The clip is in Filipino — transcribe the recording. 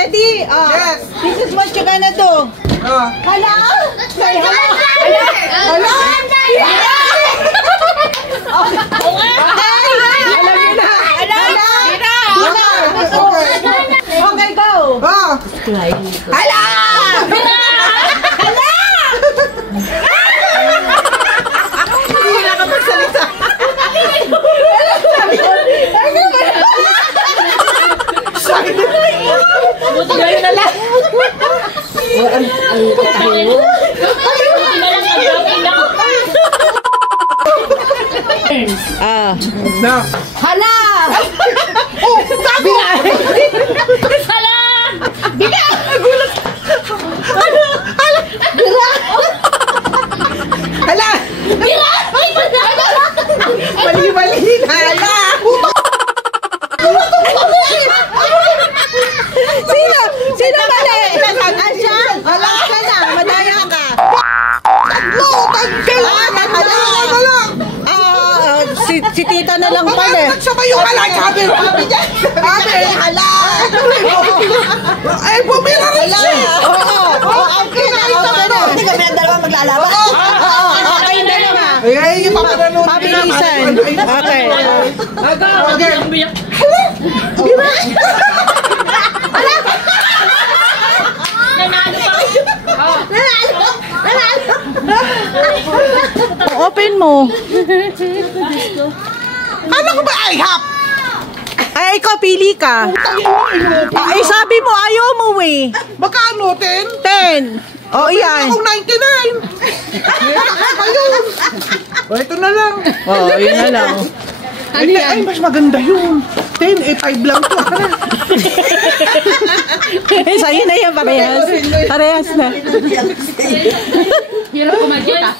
ready? Yes. This is what you're gonna do. Hala! Say hala! Hala! Alam niyo na! Okay, go! Hala! Wala ka magsalita. Buti ngayon na lang. No. Hala! Oh, tago! Hala! Bina! Nagulat! Hala! Hala! Bira! Hala! Bira! Mali-mali! Hala! Sino? Sino mali? Asya? Hala ka na! Madaya ka! Tatlo! Tagkal! Hala! Si tita na lang pala. Nagsabay yung hala! Sabi! Sabi! Hala! Ay, bumira rin siya! Oo! Okay na! Okay na! Hindi kami ang dalawa maglalaban. Okay na naman. Ay, yung papananood. Pabilisan. Okay. Okay. Open mo. Ano ko ba? Ay, hap! Ay, ikaw pili ka. Ay, sabi mo ayaw mo eh. Magkano? 10? 10. O, iyan. Akong 99. Nakakaba yun. O, ito na lang. O, yun na lang. Ay, mas maganda yun. 10, 5 lang to. Eh, sa'yo na yan, parehas. Parehas na. Hirap kumagot ah.